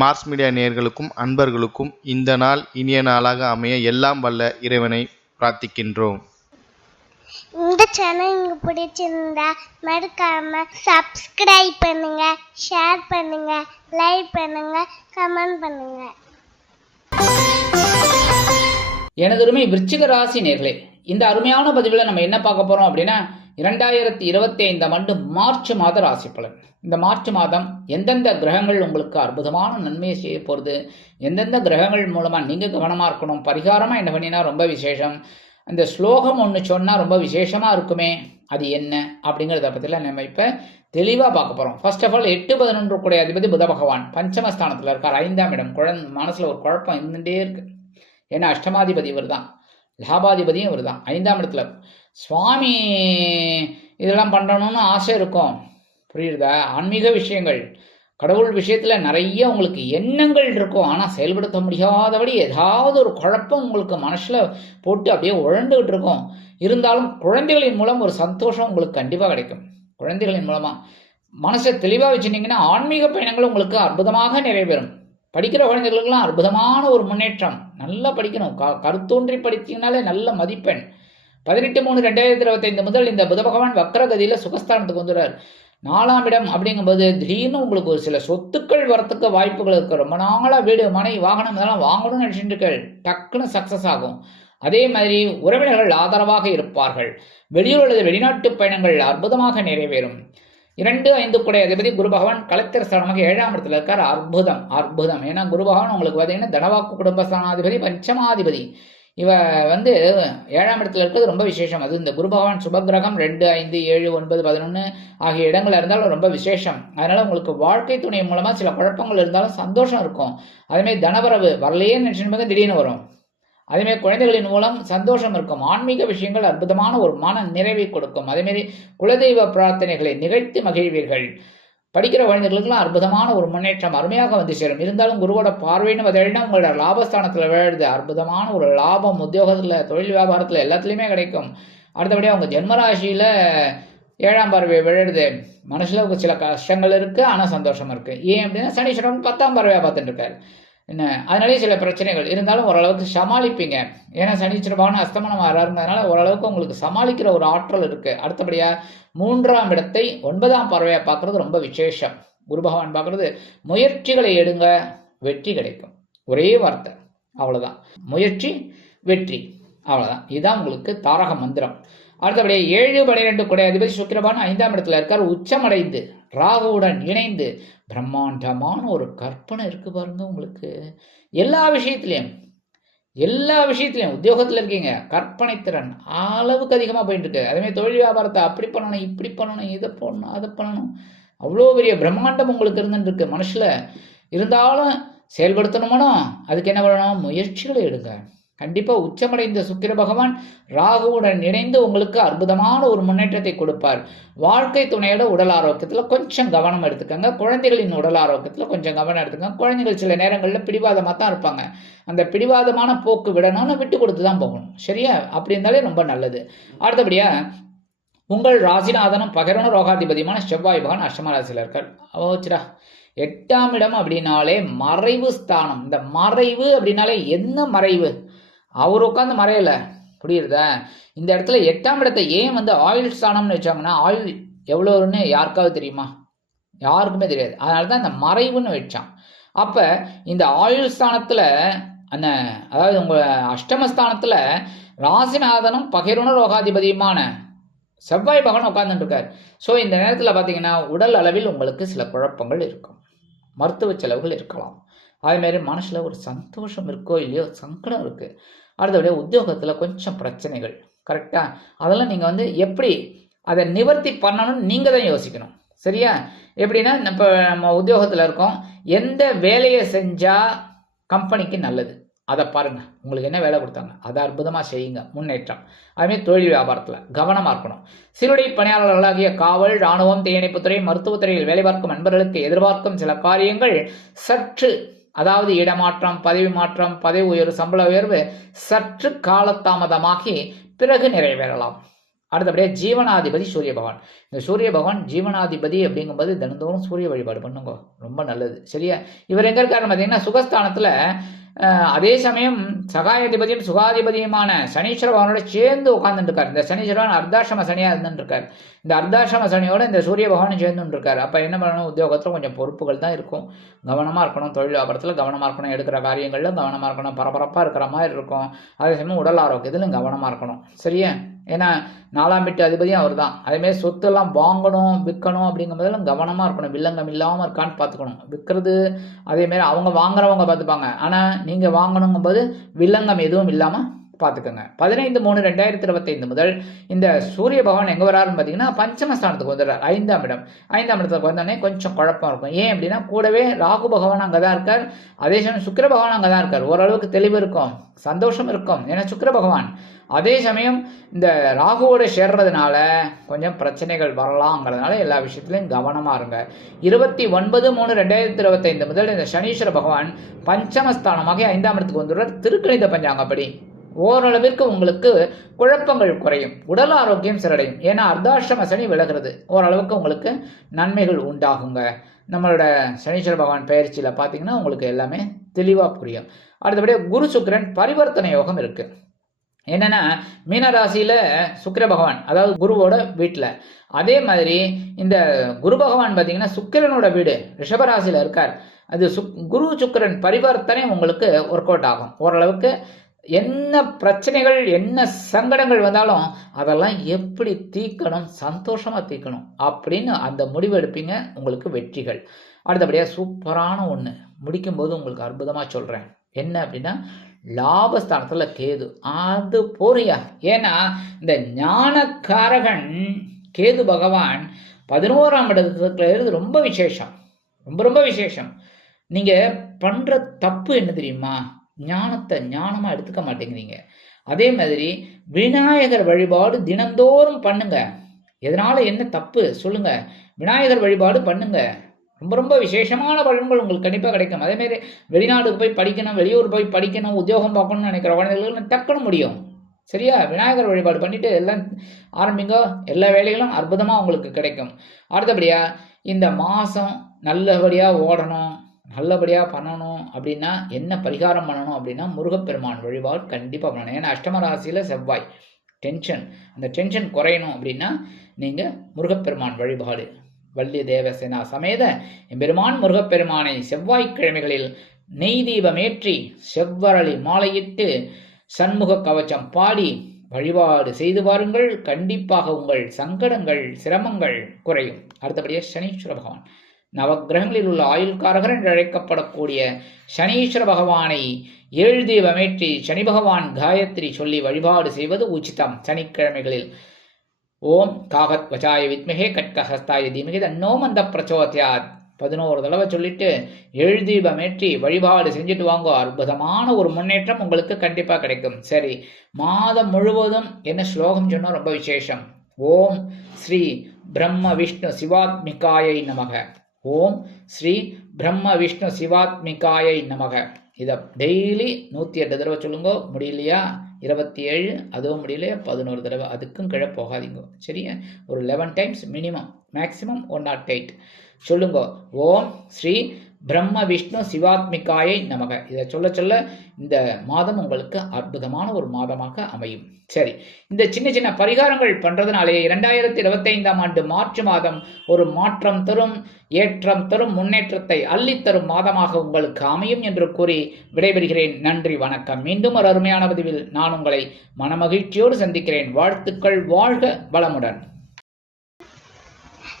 Mars media நேயர்களுக்கும் அன்பர்களுக்கும் இந்த நாள் இனிய நாளாக அமைய எல்லாம் வல்ல இறைவனை பிரார்த்திக்கின்றோம். இந்த சேனல் உங்களுக்கு பிடிச்சிருந்தா மறக்காம சப்ஸ்கிரைப் பண்ணுங்க ஷேர் பண்ணுங்க லைக் பண்ணுங்க கமெண்ட் பண்ணுங்க. எனதருமை விருச்சிக ராசி நேர்களே இந்த அருமையான பதிவில் நம்ம என்ன பார்க்க போறோம் அப்படின்னா இரண்டாயிரத்தி இருபத்தி ஐந்தாம் ஆண்டு மார்ச் மாத ராசி பலன். இந்த மார்ச் மாதம் எந்தெந்த கிரகங்கள் உங்களுக்கு அற்புதமான நன்மையை செய்ய போகிறது எந்தெந்த கிரகங்கள் மூலமாக நீங்கள் கவனமாக இருக்கணும்? பரிகாரமாக என்ன பண்ணினா ரொம்ப விசேஷம். அந்த ஸ்லோகம் ஒன்று சொன்னால் ரொம்ப விசேஷமாக இருக்குமே அது என்ன அப்படிங்கிறத பற்றிலாம் நம்ம இப்போ தெளிவாக பார்க்க போகிறோம் ஃபர்ஸ்ட் ஆஃப் ஆல் எட்டு பதினொன்று கூடிய அதிபதி புத பகவான் பஞ்சமஸ்தானத்தில் இருக்கார். ஐந்தாம் இடம். குழந்தை மனசில் ஒரு குழப்பம் இருந்துகிட்டே இருக்குது ஏன்னா அஷ்டமாதிபதி இவர் தான் லாபாதிபதியும் இவர் தான் ஐந்தாம் இடத்துல. சுவாமி இதெல்லாம் பண்ணணும்னு ஆசை இருக்கும். புரியுறதா? ஆன்மீக விஷயங்கள். கடவுள் விஷயத்தில் நிறைய உங்களுக்கு எண்ணங்கள் இருக்கும். ஆனால் செயல்படுத்த முடியாதபடி ஏதாவது ஒரு குழப்பம் உங்களுக்கு மனசில் போட்டு அப்படியே உழண்டுகிட்டு இருக்கும். இருந்தாலும் குழந்தைகளின் மூலம் ஒரு சந்தோஷம் உங்களுக்கு கண்டிப்பாக கிடைக்கும். குழந்தைகளின் மூலமாக மனசை தெளிவாக வச்சுருந்தீங்கன்னா ஆன்மீக பயணங்கள் உங்களுக்கு அற்புதமாக நிறைவேறும். படிக்கிற குழந்தைகளுக்கெல்லாம் அற்புதமான ஒரு முன்னேற்றம். நல்லா படிக்கணும். க கருத்தோன்றி படித்தீங்கனாலே நல்ல மதிப்பெண். பதினெட்டு மூணு ரெண்டாயிரத்தி இருபத்தைந்து முதல் இந்த புத பகவான் வக்கரகதியில் சுகஸ்தானத்துக்கு வந்துடுறார். நாலாம் இடம் அப்படிங்கும்போது திடீர்னு உங்களுக்கு ஒரு சில சொத்துக்கள் வரத்துக்கு வாய்ப்புகள் இருக்குது ரொம்ப நாளாக வீடு மனை வாகனம் இதெல்லாம் வாங்கணும்னு நினச்சிட்டு டக்குன்னு சக்ஸஸ் ஆகும். அதே மாதிரி உறவினர்கள் ஆதரவாக இருப்பார்கள். வெளியூர் அல்லது வெளிநாட்டு பயணங்கள் அற்புதமாக நிறைவேறும். இரண்டு ஐந்து குடைய அதிபதி குரு பகவான் கலத்திரஸ்தானமாக ஸ்தானமாக ஏழாம் இடத்துல இருக்கார். அற்புதம் அற்புதம். ஏன்னா குரு பகவான் உங்களுக்கு பார்த்தீங்கன்னா தனவாக்கு குடும்பஸ்தானாதிபதி பஞ்சமாதிபதி. இவ வந்து ஏழாம் இடத்துல இருக்கிறது ரொம்ப விசேஷம். அது இந்த குரு பகவான் சுபகிரகம் ரெண்டு ஐந்து ஏழு ஒன்பது பதினொன்று ஆகிய இடங்கள் இருந்தாலும் ரொம்ப விசேஷம். அதனால் உங்களுக்கு வாழ்க்கை துணை மூலமாக சில குழப்பங்கள் இருந்தாலும் சந்தோஷம் இருக்கும். அதேமாதிரி தனவரவு வரலையே நினைச்சுன்னு திடீர்னு வரும். அதேமாதிரி குழந்தைகளின் மூலம் சந்தோஷம் இருக்கும். ஆன்மீக விஷயங்கள் அற்புதமான ஒரு மன நிறைவை கொடுக்கும். அதேமாரி குலதெய்வ பிரார்த்தனைகளை நிகழ்த்தி மகிழ்வீர்கள். படிக்கிற குழந்தைகளுக்கெல்லாம் அற்புதமான ஒரு முன்னேற்றம் அருமையாக வந்து சேரும். இருந்தாலும் குருவோட பார்வைன்னு பார்த்தீங்கன்னா உங்களோட லாபஸ்தானத்தில் விழுது. அற்புதமான ஒரு லாபம் உத்தியோகத்தில் தொழில் வியாபாரத்தில் எல்லாத்துலேயுமே கிடைக்கும். அடுத்தபடியாக உங்கள் ஜென்மராசியில் ஏழாம் பார்வை விழுது. மனசில் சில கஷ்டங்கள் இருக்குது ஆனால் சந்தோஷம் இருக்குது ஏன் அப்படின்னா சனீஸ்வரன் பத்தாம் பார்வையாக பார்த்துட்டு இருக்காரு. என்ன? அதனாலேயே சில பிரச்சனைகள். இருந்தாலும் ஓரளவுக்கு சமாளிப்பீங்க. ஏன்னா சனீஸ்வர அஸ்தமனம் இருந்ததுனால ஓரளவுக்கு உங்களுக்கு சமாளிக்கிற ஒரு ஆற்றல் இருக்குது அடுத்தபடியாக மூன்றாம் இடத்தை ஒன்பதாம் பறவையாக பார்க்குறது ரொம்ப விசேஷம். குரு பகவான் பார்க்குறது முயற்சிகளை எடுங்க வெற்றி கிடைக்கும். ஒரே வார்த்தை. அவ்வளோதான் முயற்சி வெற்றி. அவ்வளோதான் இதுதான் உங்களுக்கு தாரக மந்திரம். அடுத்தபடியாக ஏழு பனிரெண்டு குடை அதிபதி சுக்கிரபான் ஐந்தாம் இடத்துல இருக்கார். உச்சமடைந்து ராகுவுடன் இணைந்து பிரம்மாண்டமான ஒரு கற்பனை இருக்கு பாருங்க உங்களுக்கு. எல்லா விஷயத்துலையும் எல்லா விஷயத்துலையும் உத்தியோகத்தில் இருக்கீங்க. கற்பனை திறன் அளவுக்கு அதிகமாக போயிட்டு இருக்கு. அதேமாதிரி தொழில் வியாபாரத்தை அப்படி பண்ணணும் இப்படி பண்ணணும் இதை பண்ணணும் அதை பண்ணணும். அவ்வளோ பெரிய பிரம்மாண்டம் உங்களுக்கு இருந்துருக்கு மனசில் இருந்தாலும் செயல்படுத்தணுமானோ அதுக்கு என்ன பண்ணணும்? முயற்சிகளை எடுங்க. கண்டிப்பாக உச்சமடைந்த சுக்கிர பகவான் ராகுவுடன் இணைந்து உங்களுக்கு அற்புதமான ஒரு முன்னேற்றத்தை கொடுப்பார். வாழ்க்கை துணையோட உடல் ஆரோக்கியத்தில் கொஞ்சம் கவனம் எடுத்துக்கோங்க. குழந்தைகளின் உடல் ஆரோக்கியத்தில் கொஞ்சம் கவனம் எடுத்துக்கோங்க. குழந்தைகள் சில நேரங்களில் பிடிவாதமாக தான் இருப்பாங்க. அந்த பிடிவாதமான போக்கு விடணும்னு விட்டு கொடுத்து தான் போகணும். சரியா? அப்படி இருந்தாலே ரொம்ப நல்லது. அடுத்தபடியாக உங்கள் ராசிநாதனும் பகரணும் ரோகாதிபதியுமான செவ்வாய் பகவான் அஷ்டமராசியில் இருக்கார். ஓச்சுடா எட்டாம் இடம் அப்படின்னாலே மறைவு ஸ்தானம். இந்த மறைவு அப்படின்னாலே என்ன மறைவு? அவர் உட்காந்து மறையலை. புரியுறதா? இந்த இடத்துல எட்டாம் இடத்தை ஏன் வந்து ஆயில் ஸ்தானம்னு வச்சாங்கன்னா ஆயில் எவ்வளோன்னு யாருக்காவது தெரியுமா? யாருக்குமே தெரியாது. அதனால தான் இந்த மறைவுன்னு வச்சான். அப்போ இந்த ஆயுள் ஸ்தானத்தில் அந்த அதாவது உங்கள் அஷ்டமஸ்தானத்தில் ராசிநாதனும் பகிர்ண ரோகாதிபதியுமான செவ்வாய் பகவான் உட்கார்ந்துட்டுருக்கார். ஸோ இந்த நேரத்தில் பார்த்தீங்கன்னா உடல் அளவில் உங்களுக்கு சில குழப்பங்கள் இருக்கும். மருத்துவ செலவுகள் இருக்கலாம். அதேமாரி மனசில் ஒரு சந்தோஷம் இருக்கோ இல்லையோ சங்கடம் இருக்குது அடுத்தபடியாக உத்தியோகத்தில் கொஞ்சம் பிரச்சனைகள். கரெக்டாக அதெல்லாம் நீங்கள் வந்து எப்படி அதை நிவர்த்தி பண்ணணும்னு நீங்கள் தான் யோசிக்கணும். சரியா? எப்படின்னா இப்போ நம்ம உத்தியோகத்தில் இருக்கோம். எந்த வேலையை செஞ்சால் கம்பெனிக்கு நல்லது? அதை பாருங்கள் உங்களுக்கு என்ன வேலை கொடுத்தாங்க? அதை அற்புதமாக செய்யுங்க. முன்னேற்றம். அதுமாதிரி தொழில் வியாபாரத்தில் கவனமாக இருக்கணும். சிறுடை பணியாளர்களாகிய காவல் இராணுவம் தீயணைப்புத்துறை மருத்துவத்துறையில் வேலை பார்க்கும் நண்பர்களுக்கு எதிர்பார்க்கும் சில காரியங்கள் சற்று அதாவது இடமாற்றம் பதவி மாற்றம் பதவி உயர்வு சம்பள உயர்வு சற்று காலதாமதமாகி பிறகு நிறைவேறலாம். அடுத்தபடியாக ஜீவனாதிபதி சூரிய பகவான். இந்த சூரிய பகவான் ஜீவனாதிபதி அப்படிங்கும்போது தினந்தோறும் சூரிய வழிபாடு பண்ணுங்க. ரொம்ப நல்லது. சரியா? இவர் எங்க இருக்காருன்னு பார்த்தீங்கன்னா சுகஸ்தானத்தில் அதே சமயம் சகாயாதிபதியும் சுகாதிபதியுமான சனீஸ்வர பகவானோட சேர்ந்து உட்கார்ந்துருக்கார் இந்த சனீஸ்வரன் அர்த்தாசிரம சனியாக இருந்துருக்கார் இந்த அர்த்தாசிரம சனியோட இந்த சூரிய பகவானும் சேர்ந்துருக்கார் அப்போ என்ன பண்ணணும்? உத்தியோகத்தில் கொஞ்சம் பொறுப்புகள் தான் இருக்கும். கவனமாக இருக்கணும். தொழில் வியாபாரத்தில் கவனமாக இருக்கணும். எடுக்கிற காரியங்களில் கவனமாக இருக்கணும். பரபரப்பாக இருக்கிற மாதிரி இருக்கும். அதே சமயம் உடல் ஆரோக்கியத்திலும் கவனமாக இருக்கணும். சரியா? ஏன்னா நாலாம் வீட்டு அதிபதியும் அவர் தான் அதேமாதிரி சொத்தெல்லாம் வாங்கணும் விற்கணும் அப்படிங்கும்போதெல்லாம் கவனமாக இருக்கணும். வில்லங்கம் இல்லாமல் இருக்கான்னு பார்த்துக்கணும். விற்கிறது அதேமாரி அவங்க வாங்குறவங்க பார்த்துப்பாங்க. ஆனால் நீங்கள் வாங்கணுங்கும்போது வில்லங்கம் எதுவும் இல்லாமல் பார்த்துக்கோங்க. பதினைந்து மூணு ரெண்டாயிரத்தி இருபத்தைந்து முதல் இந்த சூரிய பகவான் எங்கே வராருன்னு பார்த்தீங்கன்னா பஞ்சமஸ்தானத்துக்கு வந்துடுறார். ஐந்தாம் இடம். ஐந்தாம் இடத்துக்கு வந்தோடனே கொஞ்சம் குழப்பம் இருக்கும். ஏன் அப்படின்னா கூடவே ராகு பகவான் அங்கே தான் இருக்கார். அதே சமயம் சுக்கிர பகவான் அங்கே தான் இருக்கார். ஓரளவுக்கு தெளிவு இருக்கும். சந்தோஷம் இருக்கும். ஏன்னா சுக்கிர பகவான். அதே சமயம் இந்த ராகுவோட சேர்றதுனால கொஞ்சம் பிரச்சனைகள் வரலாங்கிறதுனால எல்லா விஷயத்துலையும் கவனமாக இருங்க. இருபத்தி ஒன்பது மூணு ரெண்டாயிரத்தி இருபத்தைந்து முதல் இந்த சனீஸ்வர பகவான் பஞ்சமஸ்தானமாக ஐந்தாம் இடத்துக்கு வந்துடுறார். திருக்கணித பஞ்சாங்கப்படி. ஓரளவிற்கு உங்களுக்கு குழப்பங்கள் குறையும். உடல் ஆரோக்கியம் சிறடையும். ஏன்னா அர்த்தாஷ்டம சனி விலகிறது. ஓரளவுக்கு உங்களுக்கு நன்மைகள் உண்டாகுங்க. நம்மளோட சனீஸ்வர பகவான் பயிற்சியில் பார்த்தீங்கன்னா உங்களுக்கு எல்லாமே தெளிவாக புரியும். அடுத்தபடியாக குரு சுக்கிரன் பரிவர்த்தனை யோகம் இருக்குது என்னென்னா மீனராசியில் சுக்கிர பகவான் அதாவது குருவோட வீட்டில் அதே மாதிரி இந்த குரு பகவான் பார்த்தீங்கன்னா சுக்கிரனோட வீடு ரிஷபராசியில் இருக்கார். அது சுக் குரு சுக்கிரன் பரிவர்த்தனை உங்களுக்கு ஒர்க் அவுட் ஆகும். ஓரளவுக்கு என்ன பிரச்சனைகள் என்ன சங்கடங்கள் வந்தாலும் அதெல்லாம் எப்படி தீர்க்கணும் சந்தோஷமாக தீர்க்கணும் அப்படின்னு அந்த முடிவு எடுப்பீங்க உங்களுக்கு வெற்றிகள். அடுத்தபடியாக சூப்பரான ஒன்று முடிக்கும்போது உங்களுக்கு அற்புதமாக சொல்கிறேன் என்ன அப்படின்னா லாபஸ்தானத்தில் கேது. அது போறியா? ஏன்னா இந்த ஞானக்காரகன் கேது பகவான் பதினோராம் இடத்துல இருந்து ரொம்ப விசேஷம். ரொம்ப ரொம்ப விசேஷம். நீங்கள் பண்ணுற தப்பு என்ன தெரியுமா? ஞானத்தை ஞானமாக எடுத்துக்க மாட்டேங்கிறீங்க. அதே மாதிரி விநாயகர் வழிபாடு தினந்தோறும் பண்ணுங்க. எதனால என்ன தப்பு? சொல்லுங்க. விநாயகர் வழிபாடு பண்ணுங்க. ரொம்ப ரொம்ப விசேஷமான பலன்கள் உங்களுக்கு கண்டிப்பாக கிடைக்கும். அதேமாரி வெளிநாட்டுக்கு போய் படிக்கணும் வெளியூர் போய் படிக்கணும் உத்தியோகம் பார்க்கணும்னு நினைக்கிற குழந்தைகளுக்கு டக்குன்னு முடியும். சரியா? விநாயகர் வழிபாடு பண்ணிட்டு எல்லாம் ஆரம்பிங்க. எல்லா வேலைகளும் அற்புதமாக உங்களுக்கு கிடைக்கும். அடுத்தபடியாக இந்த மாதம் நல்லபடியாக ஓடணும். நல்லபடியாக பண்ணணும் அப்படின்னா என்ன பரிகாரம் பண்ணணும் அப்படின்னா முருகப்பெருமான் வழிபாடு கண்டிப்பாக பண்ணணும். ஏன்னா அஷ்டம ராசியில் செவ்வாய். டென்ஷன் அந்த டென்ஷன் குறையணும் அப்படின்னா நீங்கள் முருகப்பெருமான் வழிபாடு. வள்ளி தேவசேனா சமேத எம்பெருமான் முருகப்பெருமானை செவ்வாய்க்கிழமைகளில் நெய் தீபமேற்றி செவ்வரளி மாலையிட்டு சண்முக கவச்சம் பாடி வழிபாடு செய்து வாருங்கள். கண்டிப்பாக உங்கள் சங்கடங்கள் சிரமங்கள் குறையும். அடுத்தபடியாக சனீஸ்வர பகவான். நவக்கிரகங்களில் உள்ள ஆயுள்காரகர் என்று அழைக்கப்படக்கூடிய சனீஸ்வர பகவானை ஏழு தீபமேற்றி சனி பகவான் காயத்ரி சொல்லி வழிபாடு செய்வது உச்சிதம். சனிக்கிழமைகளில் ஓம் காகத் வச்சாய வித்மகே கட்கஹஸ்தாய தீமகே. தன்னோ மந்த பிரச்சோதயாத் பதினோரு தடவை சொல்லிட்டு ஏழு தீபமேற்றி வழிபாடு செஞ்சுட்டு வாங்க. அற்புதமான ஒரு முன்னேற்றம் உங்களுக்கு கண்டிப்பாக கிடைக்கும். சரி மாதம் முழுவதும் என்ன ஸ்லோகம் சொன்னால் ரொம்ப விசேஷம். ஓம் ஸ்ரீ பிரம்ம விஷ்ணு சிவாத்மிகாயை நமக. ஓம் ஸ்ரீ பிரம்ம விஷ்ணு சிவாத்மிகாயை நமக. இதை டெய்லி நூற்றி எட்டு தடவை சொல்லுங்க. முடியலையா? இருபத்தி ஏழு அதுவும் முடியலையா? பதினோரு தடவை. அதுக்கும் கீழே போகாதீங்க. சரியா? ஒரு eleven times minimum maximum one nought eight சொல்லுங்க. ஓம் ஸ்ரீ பிரம்ம விஷ்ணு சிவாத்மிகாயை நமக. இதை சொல்ல சொல்ல இந்த மாதம் உங்களுக்கு அற்புதமான ஒரு மாதமாக அமையும். சரி இந்த சின்ன சின்ன பரிகாரங்கள் பண்ணுறதுனாலே இரண்டாயிரத்தி இருபத்தைந்தாம் ஆண்டு மார்ச் மாதம் ஒரு மாற்றம் தரும் ஏற்றம் தரும் முன்னேற்றத்தை அள்ளித்தரும் மாதமாக உங்களுக்கு அமையும் என்று கூறி விடைபெறுகிறேன். நன்றி வணக்கம். மீண்டும் ஒரு அருமையான பதிவில் நான் உங்களை மனமகிழ்ச்சியோடு சந்திக்கிறேன். வாழ்த்துக்கள் வாழ்க வளமுடன்.